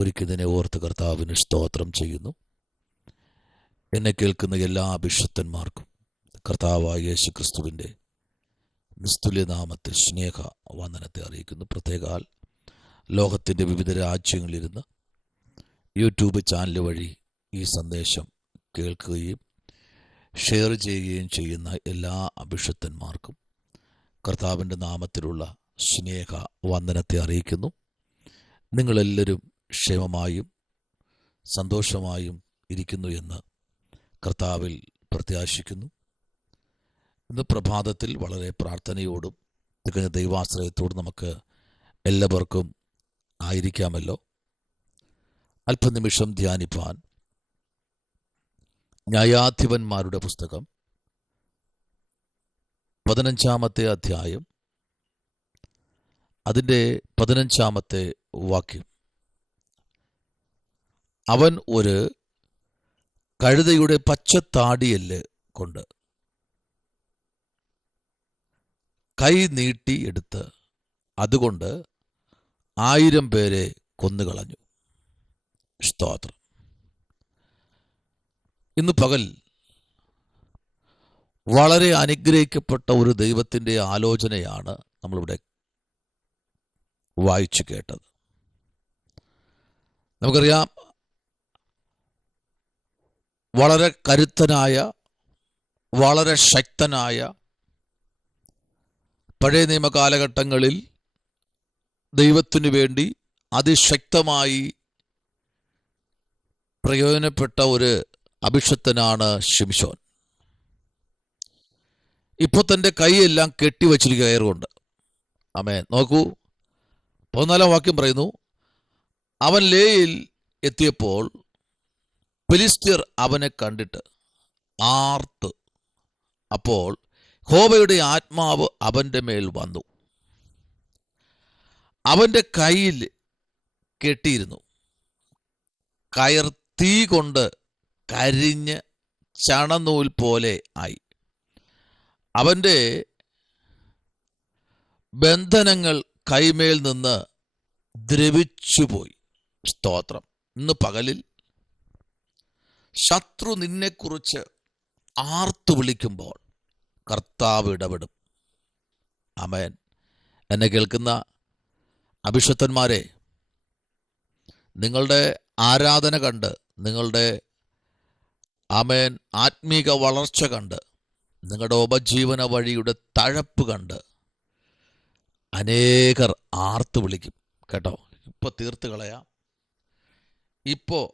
ഒരിക്കലിനെ ഓർത്ത് കർത്താവിന് സ്തോത്രം ചെയ്യുന്നു. എന്നെ കേൾക്കുന്ന എല്ലാ അഭിഷക്തന്മാർക്കും കർത്താവായ യേശു ക്രിസ്തുവിൻ്റെ നിസ്തുല്യനാമത്തിൽ സ്നേഹ വന്ദനത്തെ അറിയിക്കുന്നു. പ്രത്യേകാൽ ലോകത്തിൻ്റെ വിവിധ രാജ്യങ്ങളിലിരുന്ന് യൂട്യൂബ് ചാനൽ വഴി ഈ സന്ദേശം കേൾക്കുകയും ഷെയർ ചെയ്യുകയും ചെയ്യുന്ന എല്ലാ അഭിഷക്തന്മാർക്കും കർത്താവിൻ്റെ നാമത്തിലുള്ള സ്നേഹ വന്ദനത്തെ അറിയിക്കുന്നു. നിങ്ങളെല്ലാവരും ക്ഷേമമായും സന്തോഷമായും ഇരിക്കുന്നു എന്ന് കർത്താവിൽ പ്രത്യാശിക്കുന്നു. ഇന്ന് പ്രഭാതത്തിൽ വളരെ പ്രാർത്ഥനയോടും തികഞ്ഞ ദൈവാശ്രയത്തോടും നമുക്ക് എല്ലാവർക്കും ആയിരിക്കാമല്ലോ. അല്പനിമിഷം ധ്യാനിപ്പാൻ ന്യായാധിപന്മാരുടെ പുസ്തകം 15-ാമത്തെ അധ്യായം അതിൻ്റെ 15-ാമത്തെ വാക്യം. അവൻ ഒരു കഴുതയുടെ പച്ചത്താടിയെല്ല് കൊണ്ട് കൈ നീട്ടി എടുത്ത് അതുകൊണ്ട് 1000 പേരെ കൊന്നുകളഞ്ഞു. സ്തോത്രം. ഇന്ന് പകൽ വളരെ അനുഗ്രഹിക്കപ്പെട്ട ഒരു ദൈവത്തിൻ്റെ ആലോചനയാണ് നമ്മളിവിടെ വായിച്ചു കേട്ടത്. നമുക്കറിയാം, വളരെ കരുത്തനായ, വളരെ ശക്തനായ, പഴയ നിയമ കാലഘട്ടങ്ങളിൽ ദൈവത്തിനു വേണ്ടി അതിശക്തമായി പ്രയോജനപ്പെട്ട ഒരു അഭിഷക്തനാണ് ശിംശോൻ. ഇപ്പോൾ തൻ്റെ കൈയെല്ലാം കെട്ടിവച്ചിരിക്കുക കയറുകൊണ്ട്. ആമേൻ. നോക്കൂ, 14-ാം വാക്യം പറയുന്നു, അവൻ ലേയിൽ എത്തിയപ്പോൾ ഫിലിസ്ത്യർ അവനെ കണ്ടിട്ട് ആർത്തു. അപ്പോൾ യഹോവയുടെ ആത്മാവ് അവൻ്റെ മേൽ വന്നു. അവൻ്റെ കയ്യിൽ കെട്ടിയിരുന്നു കയർ തീ കൊണ്ട് കരിഞ്ഞ് ചണനൂൽ പോലെ ആയി. അവൻ്റെ ബന്ധനങ്ങൾ കൈമേൽ നിന്ന് ദ്രവിച്ചുപോയി. സ്തോത്രം. ഇന്ന് പകലിൽ ശത്രു നിന്നെക്കുറിച്ച് ആർത്തു വിളിക്കുമ്പോൾ കർത്താവ് ഇടപെടും. ആമേൻ. എന്നെ കേൾക്കുന്ന അഭിഷക്തന്മാരെ, നിങ്ങളുടെ ആരാധന കണ്ട്, നിങ്ങളുടെ ആമേൻ ആത്മീക വളർച്ച കണ്ട്, നിങ്ങളുടെ ഉപജീവന വഴിയുടെ തഴപ്പ് കണ്ട് അനേകർ ആർത്തു വിളിക്കും. കേട്ടോ, ഇപ്പോൾ തീർത്ത് കളയാം, ഇപ്പോൾ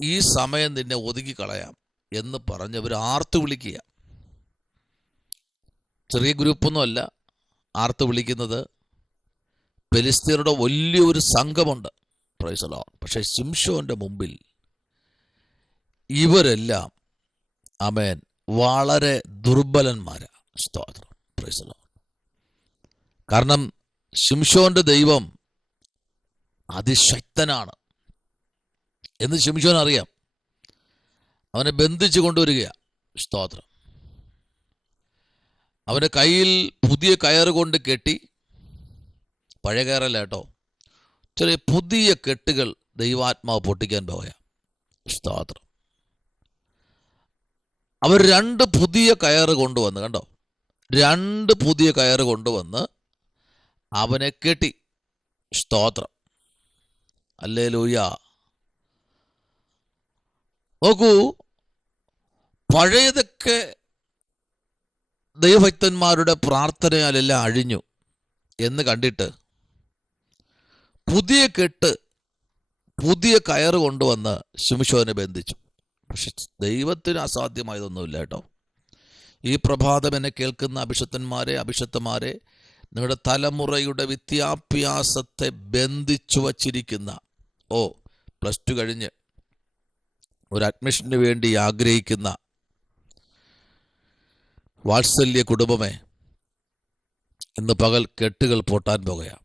ഈ സമയം നിന്നെ ഒതുക്കി കളയാം എന്ന് പറഞ്ഞവർ ആർത്തു വിളിക്കുക. ചെറിയ ഗ്രൂപ്പൊന്നുമല്ല ആർത്തു വിളിക്കുന്നത്. ഫെലിസ്ത്യരുടെ വലിയൊരു സംഘമുണ്ട്. Price the Lord. പക്ഷേ ശിംശോന്റെ മുമ്പിൽ ഇവരെല്ലാം ആമേൻ വളരെ ദുർബലന്മാരാ. സ്തോത്രം. Price the Lord. കാരണം ശിംശോന്റെ ദൈവം അതിശക്തനാണ് എന്ന് ശിംശോൻ അറിയാം. അവനെ ബന്ധിച്ചു കൊണ്ടുവരികയാണ്. സ്തോത്രം. അവൻ്റെ കയ്യിൽ പുതിയ കയറ് കൊണ്ട് കെട്ടി, പഴയ കയറല്ല കേട്ടോ, ചെറിയ പുതിയ കെട്ടുകൾ ദൈവാത്മാവ് പൊട്ടിക്കാൻ പോവുക. സ്തോത്രം. അവർ 2 പുതിയ കയറ് കൊണ്ടുവന്ന്, കണ്ടോ, 2 പുതിയ കയറ് കൊണ്ടുവന്ന് അവനെ കെട്ടി. സ്തോത്രം. ഹല്ലേലൂയ. നോക്കൂ, പഴയതൊക്കെ ദൈവഭക്തന്മാരുടെ പ്രാർത്ഥനയാലെല്ലാം അഴിഞ്ഞു എന്ന് കണ്ടിട്ട് പുതിയ കെട്ട്, പുതിയ കയറ് കൊണ്ടുവന്ന് ശിംശോനെ ബന്ധിച്ചു. പക്ഷെ ദൈവത്തിന് അസാധ്യമായതൊന്നുമില്ല കേട്ടോ. ഈ പ്രഭാതം എന്നെ കേൾക്കുന്ന അഭിഷക്തന്മാരെ, നിങ്ങളുടെ തലമുറയുടെ വിദ്യാഭ്യാസത്തെ ബന്ധിച്ചു വച്ചിരിക്കുന്ന, +2 കഴിഞ്ഞ് ഒരു അഡ്മിഷന് വേണ്ടി ആഗ്രഹിക്കുന്ന വാത്സല്യ കുടുംബമേ, ഇന്ന് പകൽ കെട്ടുകൾ പൊട്ടാൻ പോകുകയാണ്.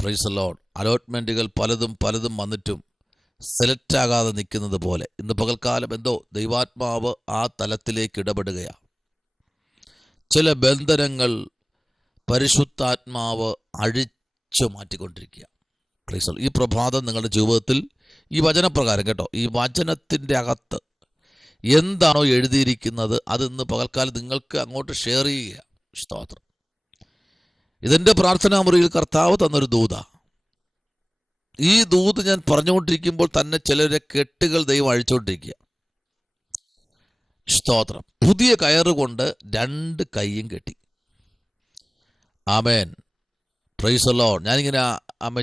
Price the Lord. അലോട്ട്മെൻറ്റുകൾ പലതും വന്നിട്ടും സെലക്ട് ആകാതെ നിൽക്കുന്നത് പോലെ ഇന്ന് പകൽക്കാലം എന്തോ ദൈവാത്മാവ് ആ തലത്തിലേക്ക് ഇടപെടുകയാണ്. ചില ബന്ധനങ്ങൾ പരിശുദ്ധാത്മാവ് അഴിച്ചു മാറ്റിക്കൊണ്ടിരിക്കുക. ഈ പ്രഭാതം നിങ്ങളുടെ ജീവിതത്തിൽ ഈ വചനപ്രകാരം കേട്ടോ, ഈ വചനത്തിൻ്റെ അകത്ത് എന്താണോ എഴുതിയിരിക്കുന്നത് അത് ഇന്ന് പകൽക്കാലം നിങ്ങൾക്ക് അങ്ങോട്ട് ഷെയർ ചെയ്യുക. സ്തോത്രം. ഇതെൻ്റെ പ്രാർത്ഥനാ മുറിയിൽ കർത്താവ് തന്നൊരു ദൂത. ഈ ദൂത് ഞാൻ പറഞ്ഞുകൊണ്ടിരിക്കുമ്പോൾ തന്നെ ചിലരെ കെട്ടുകൾ ദൈവം അഴിച്ചുകൊണ്ടിരിക്കുക. സ്തോത്രം. പുതിയ കയറുകൊണ്ട് 2 കൈയും കെട്ടി. ആമേൻ. Praise the Lord. ഞാനിങ്ങനെ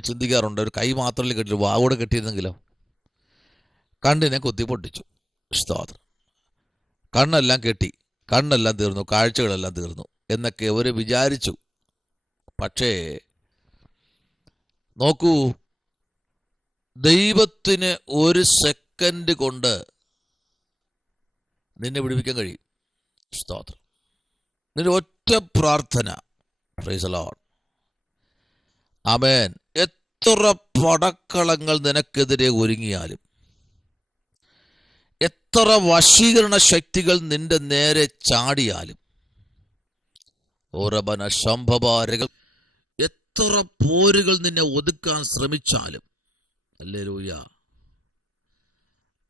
ചിന്തിക്കാറുണ്ട്, ഒരു കൈ മാത്രമല്ലേ കെട്ടി, വാവോടെ കെട്ടിയിരുന്നെങ്കിലോ? കണ്ണിനെ കുത്തി പൊട്ടിച്ചു. സ്തോത്രം. കണ്ണെല്ലാം കെട്ടി, കണ്ണെല്ലാം തീർന്നു, കാഴ്ചകളെല്ലാം തീർന്നു എന്നൊക്കെ അവർ വിചാരിച്ചു. പക്ഷേ നോക്കൂ, ദൈവത്തിന് 1 സെക്കൻഡ് കൊണ്ട് നിന്നെ വിടുവിക്കാൻ കഴിയും. സ്തോത്രം. നിന്റെ ഒറ്റ പ്രാർത്ഥന. Praise the Lord. ആമേൻ. എത്ര പടക്കളങ്ങൾ നിനക്കെതിരെ ഒരുങ്ങിയാലും, എത്ര വശീകരണ ശക്തികൾ നിന്റെ നേരെ ചാടിയാലും, ഓരബന ശംഭഭാരകൾ എത്ര പോരുകൾ നിന്നെ ഒതുക്കാൻ ശ്രമിച്ചാലും, ഹല്ലേലൂയ,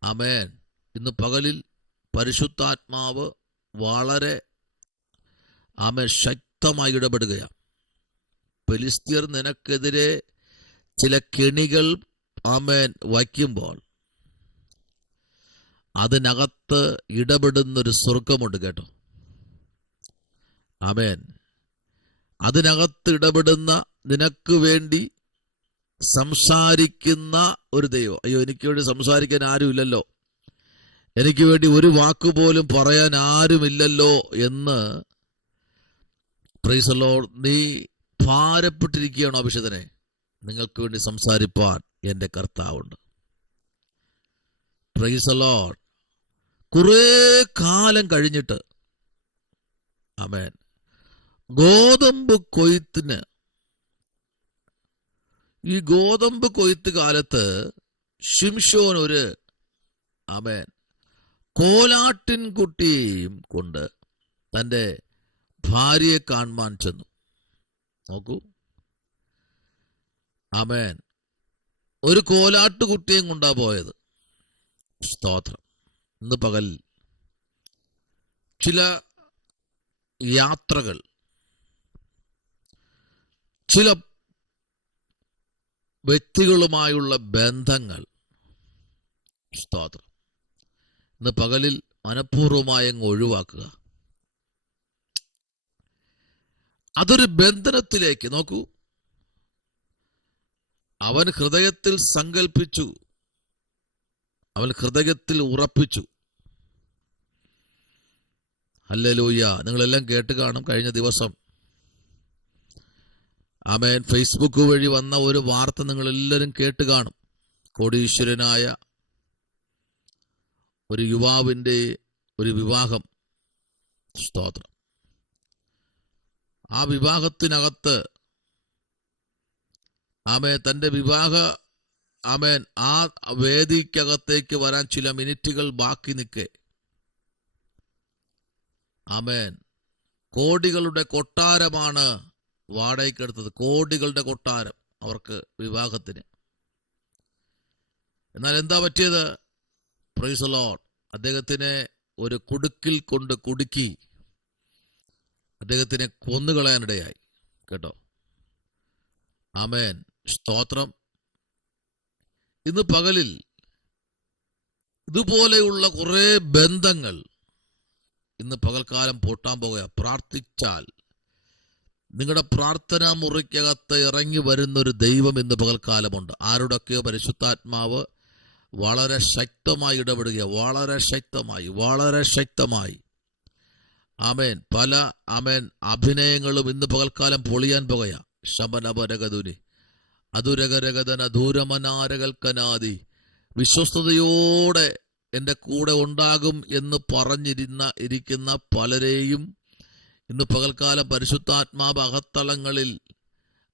ആമേൻ, ഇന്ന് പകലിൽ പരിശുദ്ധാത്മാവ് വളരെ ശക്തമായി ഇടപെടുകയാണ്. ഫെലിസ്ത്യർ നിനക്കെതിരെ ചില കെണികൾ വയ്ക്കുമ്പോൾ അതിനകത്ത് ഇടപെടുന്നൊരു സ്വർഗമുണ്ട് കേട്ടോ. ആമേൻ. അതിനകത്ത് ഇടപെടുന്ന, നിനക്ക് വേണ്ടി സംസാരിക്കുന്ന ഒരു ദൈവം. അയ്യോ, എനിക്ക് വേണ്ടി സംസാരിക്കാൻ ആരുമില്ലല്ലോ, എനിക്ക് വേണ്ടി ഒരു വാക്കുപോലും പറയാൻ ആരുമില്ലല്ലോ എന്ന് പ്രൈസ് ദി ലോർഡ് നീ ഭാരപ്പെട്ടിരിക്കുകയാണോ അഭിഷേകനെ? നിങ്ങൾക്ക് വേണ്ടി സംസാരിപ്പാൻ എൻ്റെ കർത്താവുണ്ട്. Price the Lord. കുറേ കാലം കഴിഞ്ഞിട്ട് ആമേൻ ഗോതമ്പ് കൊയ്ത്തിന്, ഈ ഗോതമ്പ് കൊയ്ത്ത് കാലത്ത് ശിംശോൻ ഒരു ആമേൻ കോലാട്ടിൻകുട്ടിയെയും കൊണ്ട് തൻ്റെ ഭാര്യയെ കാണുവാൻ ചെന്നു. നോക്കൂ, ആമേൻ. ഒരു കോലാട്ടുകുട്ടിയും കൊണ്ടാ പോയത്. സ്തോത്രം. ഇന്ന് പകൽ ചില യാത്രകൾ, ചില വ്യക്തികളുമായുള്ള ബന്ധങ്ങൾ, സ്തോത്രം, ഇന്ന് പകലിൽ മനഃപൂർവ്വമായി അങ്ങ് ഒഴിവാക്കുക. അതൊരു ബന്ധനത്തിലേക്ക്, നോക്കൂ, അവൻ ഹൃദയത്തിൽ സങ്കൽപ്പിച്ചു, അവൻ ഹൃദയത്തിൽ ഉറപ്പിച്ചു. ഹല്ലേലൂയ. നിങ്ങളെല്ലാം കേട്ട് കാണും കഴിഞ്ഞ ദിവസം. ആമേൻ. ഫേസ്ബുക്ക് വഴി വന്ന ഒരു വാർത്ത നിങ്ങളെല്ലാവരും കേട്ട് കാണും. കോടീശ്വരനായ ഒരു യുവാവിൻ്റെ ഒരു വിവാഹം. സ്തോത്രം. ആ വിവാഹത്തിനകത്ത് ആമേൻ തൻ്റെ ആമേൻ ആ വേദിക്കകത്തേക്ക് വരാൻ ചില മിനിറ്റുകൾ ബാക്കി നിൽക്കെ ആമേൻ കോടികളുടെ കൊട്ടാരമാണ് വാടകയ്ക്കെടുത്തത്. കോടികളുടെ കൊട്ടാരം അവർക്ക് വിവാഹത്തിന്. എന്നാൽ എന്താ പറ്റിയത്? Price the Lord. അദ്ദേഹത്തിനെ ഒരു കുടുക്കിൽ കൊണ്ട് കുടുക്കി അദ്ദേഹത്തിനെ കൊന്നുകളയാനിടയായി കേട്ടോ. ആമേൻ. സ്തോത്രം. ഇന്ന് പകലിൽ ഇതുപോലെയുള്ള കുറെ ബന്ധങ്ങൾ ഇന്ന് പകൽക്കാലം പൊട്ടാൻ പോകുക. പ്രാർത്ഥിച്ചാൽ നിങ്ങളുടെ പ്രാർത്ഥനാ മുറിക്കകത്ത് ഇറങ്ങി വരുന്നൊരു ദൈവം ഇന്ന് പകൽക്കാലമുണ്ട്. ആരുടെയൊക്കെയോ പരിശുദ്ധാത്മാവ് വളരെ ശക്തമായി ഇടപെടുക, വളരെ ശക്തമായി ആമേൻ. പല ആമേൻ അഭിനയങ്ങളും ഇന്ന് പകൽക്കാലം പൊളിയാൻ പോകുക. ശമനപരഗതുനി അതുരകരകതന ദൂരമനാരകൽക്കനാദി. വിശ്വസ്തയോടെ എൻ്റെ കൂടെ ഉണ്ടാകും എന്ന് പറഞ്ഞിരിക്കുന്ന പലരെയും ഇന്ന് പകൽക്കാലം പരിശുദ്ധാത്മാവ് അകത്തളങ്ങളിൽ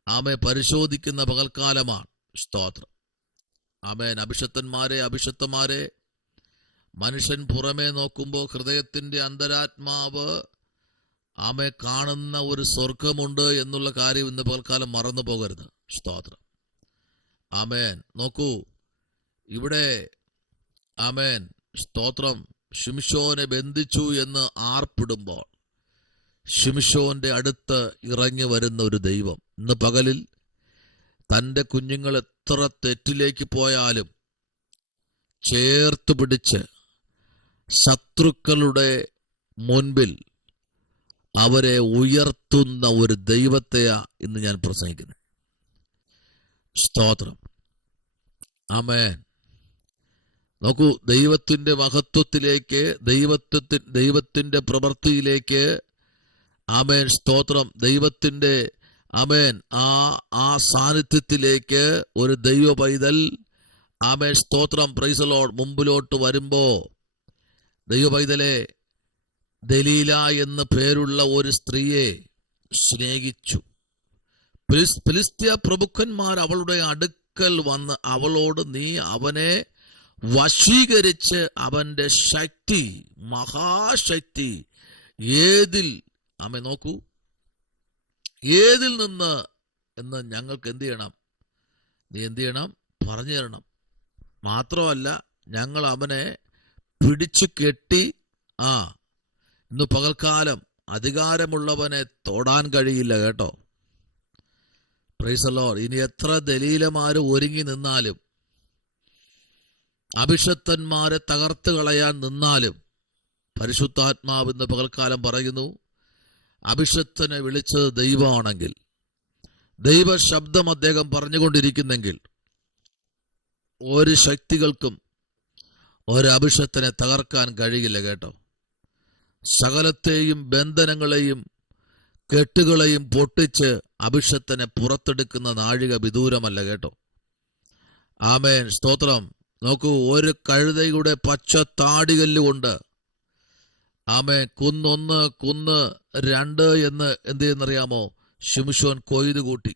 ആമേ പരിശോധിക്കുന്ന പകൽക്കാലമാണ്. സ്തോത്രം. ആമേൻ. അഭിഷക്തന്മാരെ മനുഷ്യൻ പുറമേ നോക്കുമ്പോൾ ഹൃദയത്തിൻ്റെ അന്തരാത്മാവ് ആമേ കാണുന്ന ഒരു സ്വർഗമുണ്ട് എന്നുള്ള കാര്യം ഇന്ന് പകൽക്കാലം മറന്നു പോകരുത്. സ്തോത്രം. ആമേൻ. നോക്കൂ, ഇവിടെ ആമേൻ സ്തോത്രം, ശിംശോനെ ബന്ധിച്ചു എന്ന് ആർപ്പിടുമ്പോൾ ശിംശോന്റെ അടുത്ത് ഇറങ്ങി വരുന്ന ഒരു ദൈവം ഇന്ന് പകലിൽ തൻ്റെ കുഞ്ഞുങ്ങൾ എത്ര തെറ്റിലേക്ക് പോയാലും ചേർത്ത് പിടിച്ച് ശത്രുക്കളുടെ മുൻപിൽ അവരെ ഉയർത്തുന്ന ഒരു ദൈവത്തെയാ ഇന്ന് ഞാൻ പ്രസംഗിക്കുന്നത്. സ്തോത്രം. ആമേൻ. നോക്കൂ, ദൈവത്തിന്റെ മഹത്വത്തിലേക്ക്, ദൈവത്തിന്റെ പ്രവൃത്തിയിലേക്ക്, ആമേൻ സ്തോത്രം, ദൈവത്തിന്റെ ആമേൻ ആ സാന്നിധ്യത്തിലേക്ക് ഒരു ദൈവ പൈതൽ, ആമേൻ സ്തോത്രം, പ്രൈസ് ദി ലോർഡ്, മുമ്പിലോട്ട് വരുമ്പോ ദൈവ പൈതലെ ദലീല എന്ന് പേരുള്ള ഒരു സ്ത്രീയെ സ്നേഹിച്ചു. ഫിലിസ്ത്യ പ്രഭുക്കന്മാർ അവളുടെ അടുക്കൽ വന്ന് അവളോട്, നീ അവനെ വശീകരിച്ച് അവന്റെ ശക്തി, മഹാശക്തി ഏതിൽ, ആമേൻ നോക്കൂ, ഏതിൽ നിന്ന് എന്ന് ഞങ്ങൾക്ക് എന്ത് ചെയ്യണം, നീ എന്ത് ചെയ്യണം, പറഞ്ഞു തരണം. മാത്രമല്ല ഞങ്ങൾ അവനെ പിടിച്ചു കെട്ടി, ഇന്ന് പകൽക്കാലം അധികാരമുള്ളവനെ തൊടാൻ കഴിയില്ല കേട്ടോ. Price the Lord. ഇനി എത്ര ദലീലമാര് ഒരുങ്ങി നിന്നാലും, അഭിഷക്തന്മാരെ തകർത്ത് കളയാൻ നിന്നാലും, പരിശുദ്ധാത്മാവ് ഇന്ന് പകൽക്കാലം പറയുന്നു, അഭിഷക്തനെ വിളിച്ചത് ദൈവമാണെങ്കിൽ, ദൈവ ശബ്ദം അദ്ദേഹം പറഞ്ഞുകൊണ്ടിരിക്കുന്നെങ്കിൽ, ഒരു ശക്തികൾക്കും ഒരു അഭിഷക്തനെ തകർക്കാൻ കഴിയില്ല കേട്ടോ. സകലത്തെയും ബന്ധനങ്ങളെയും കെട്ടുകളെയും പൊട്ടിച്ച് അഭിഷക്തനെ പുറത്തെടുക്കുന്ന നാഴിക വിദൂരമല്ല കേട്ടോ. ആമേൻ സ്തോത്രം. നോക്കൂ, ഒരു കഴുതയുടെ പച്ച താടികല്ലുകൊണ്ട് ആമേൻ കുന്നൊന്ന് കുന്ന് 2 എന്ന് എന്ത് ചെയ്യുന്നറിയാമോ, ശിംശോൻ കൊയ്തു കൂട്ടി.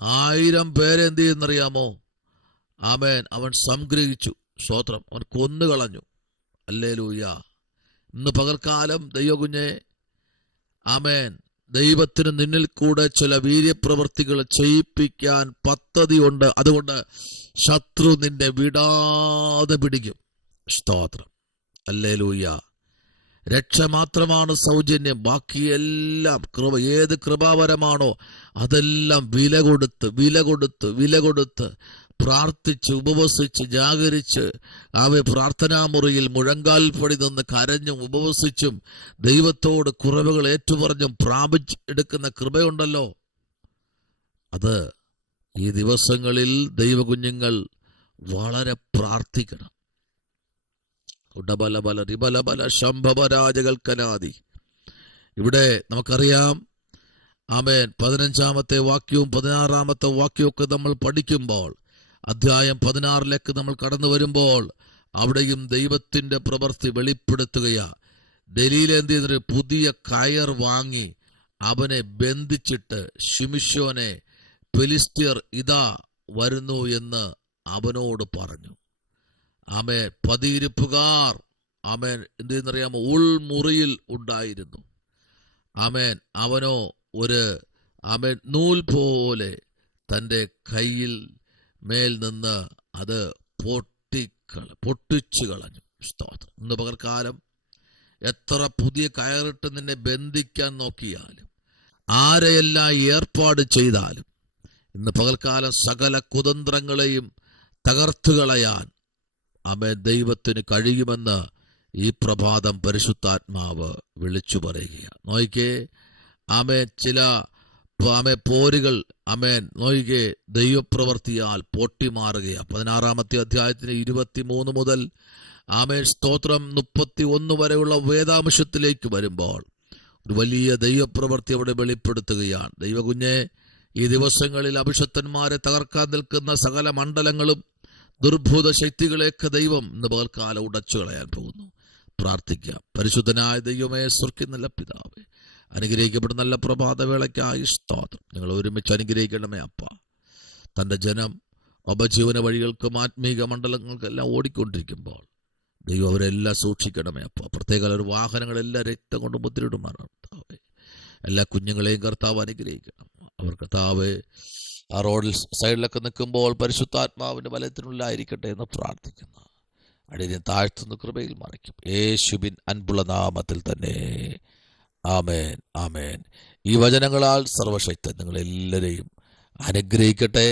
1000 പേരെ എന്ത് ചെയ്യുന്നറിയാമോ, ആമേൻ അവൻ സംഗ്രഹിച്ചു. സ്തോത്രം. അവൻ കൊന്നുകളഞ്ഞു. ഹല്ലേലൂയ. ഇന്ന് പകൽക്കാലം ദൈവകുഞ്ഞെ, ആമേൻ, ദൈവത്തിന് നിന്നിൽ കൂടെ ചില വീര്യപ്രവൃത്തികൾ ചെയ്യിപ്പിക്കാൻ പദ്ധതിയുണ്ട്. അതുകൊണ്ട് ശത്രു നിന്നെ വിടാതെ പിടിക്കും. സ്തോത്രം. ഹല്ലേലൂയ. രക്ഷ മാത്രമാണ് സൗജന്യം. ബാക്കിയെല്ലാം കൃപ. ഏത് കൃപാവരമാണോ അതെല്ലാം വില കൊടുത്ത് പ്രാർത്ഥിച്ച് ഉപവസിച്ച് ജാഗരിച്ച് പ്രാർത്ഥനാ മുറിയിൽ മുഴങ്കാൽ പടി നിന്ന് കരഞ്ഞും ഉപവസിച്ചും ദൈവത്തോട് കുറവുകൾ ഏറ്റുപറഞ്ഞും പ്രാപിച്ചെടുക്കുന്ന കൃപയുണ്ടല്ലോ, അത് ഈ ദിവസങ്ങളിൽ ദൈവകുഞ്ഞുങ്ങൾ വളരെ പ്രാർത്ഥിക്കണം. ഉടബലബല റിബലബല ശംഭവരാജകൽക്കനാദി. ഇവിടെ നമുക്കറിയാം, ആമേൻ, 15-ാമത്തെ വാക്യവും 16-ാമത്തെ വാക്യവും ഒക്കെ നമ്മൾ പഠിക്കുമ്പോൾ, അധ്യായം 16-ലേക്ക് നമ്മൾ കടന്നു വരുമ്പോൾ അവിടെയും ദൈവത്തിന്റെ പ്രവൃത്തി വെളിപ്പെടുത്തുകയാ. ദലീല എന്ത് ചെയ്തൊരു പുതിയ കയർ വാങ്ങി അവനെ ബന്ധിച്ചിട്ട് ശിംശോനെ, ഫിലിസ്ത്യർ ഇതാ വരുന്നു എന്ന് അവനോട് പറഞ്ഞു. ആമേൻ. പതിയിരിപ്പുകാർ ആമേൻ എന്ത് ചെയ്യുന്നറിയാമോ, ഉൾമുറിയിൽ ഉണ്ടായിരുന്നു. ആമേൻ. അവനോ ഒരു ആമേൻ നൂൽ പോലെ തൻ്റെ കയ്യിൽ മേൽ നിന്ന് അത് പൊട്ടിച്ചു കളഞ്ഞു. സ്തോത്രം. ഇന്ന് പകൽക്കാലം എത്ര പുതിയ കയറിട്ട് നിന്നെ ബന്ധിക്കാൻ നോക്കിയാലും, ആരെയെല്ലാം ഏർപ്പാട് ചെയ്താലും, ഇന്ന് പകൽക്കാലം സകല കുതന്ത്രങ്ങളെയും തകർത്തു കളയാൻ ആമേൻ ദൈവത്തിന് കഴിയുമെന്ന് ഈ പ്രഭാതം പരിശുദ്ധാത്മാവ് വിളിച്ചു പറയുകയാണ്. നോയിക്കേ, ആമേൻ, ചില പോരുകൾ ആമേൻ നോയിക്കേ ദൈവപ്രവർത്തിയാൽ പൊട്ടിമാറുകയാണ്. 16-ാമത്തെ അധ്യായത്തിന് 23 മുതൽ ആമേൻ സ്തോത്രം 31 വരെയുള്ള വേദാംശത്തിലേക്ക് വരുമ്പോൾ ഒരു വലിയ ദൈവപ്രവൃത്തി അവിടെ വെളിപ്പെടുത്തുകയാണ്. ദൈവകുഞ്ഞെ, ഈ ദിവസങ്ങളിൽ അഭിഷക്തന്മാരെ തകർക്കാൻ നിൽക്കുന്ന സകല മണ്ഡലങ്ങളും ദുർഭൂത ശക്തികളെയൊക്കെ ദൈവം ഇന്ന് പകൽക്കാലം ഉടച്ചു കളയാൻ പോകുന്നു. പ്രാർത്ഥിക്കാം. പരിശുദ്ധനായ ദൈവമേ, സ്വർഗ്ഗത്തിലുള്ള പിതാവേ, അനുഗ്രഹിക്കപ്പെടുന്ന നല്ല പ്രഭാതവേളയ്ക്കായി സ്തോത്രം. നിങ്ങൾ ഒരുമിച്ച് അനുഗ്രഹിക്കണമേ അപ്പ. തൻ്റെ ജനം ഉപജീവന വഴികൾക്കും ആത്മീക മണ്ഡലങ്ങൾക്കെല്ലാം ഓടിക്കൊണ്ടിരിക്കുമ്പോൾ ദൈവം അവരെല്ലാം സൂക്ഷിക്കണമേ അപ്പ. പ്രത്യേക ഒരു വാഹനങ്ങളെല്ലാം രക്തം കൊണ്ട് മുദ്രയിടുമാറാണ് കർത്താവേ. എല്ലാ കുഞ്ഞുങ്ങളെയും കർത്താവ് അനുഗ്രഹിക്കണം. അവർ കർത്താവേ ആ റോഡിൽ സൈഡിലൊക്കെ നിൽക്കുമ്പോൾ പരിശുദ്ധാത്മാവിൻ്റെ ബലത്തിനുള്ളിലായിരിക്കട്ടെ എന്ന് പ്രാർത്ഥിക്കുന്നു. അടിയനെ താഴ്ത്തുന്ന കൃപയിൽ മറയ്ക്കും, യേശുവിൻ അൻപുള്ള നാമത്തിൽ തന്നെ. ആമേൻ, ആമേൻ. ഈ വചനങ്ങളാൽ സർവശക്തൻ നിങ്ങളെല്ലാവരെയും അനുഗ്രഹിക്കട്ടെ.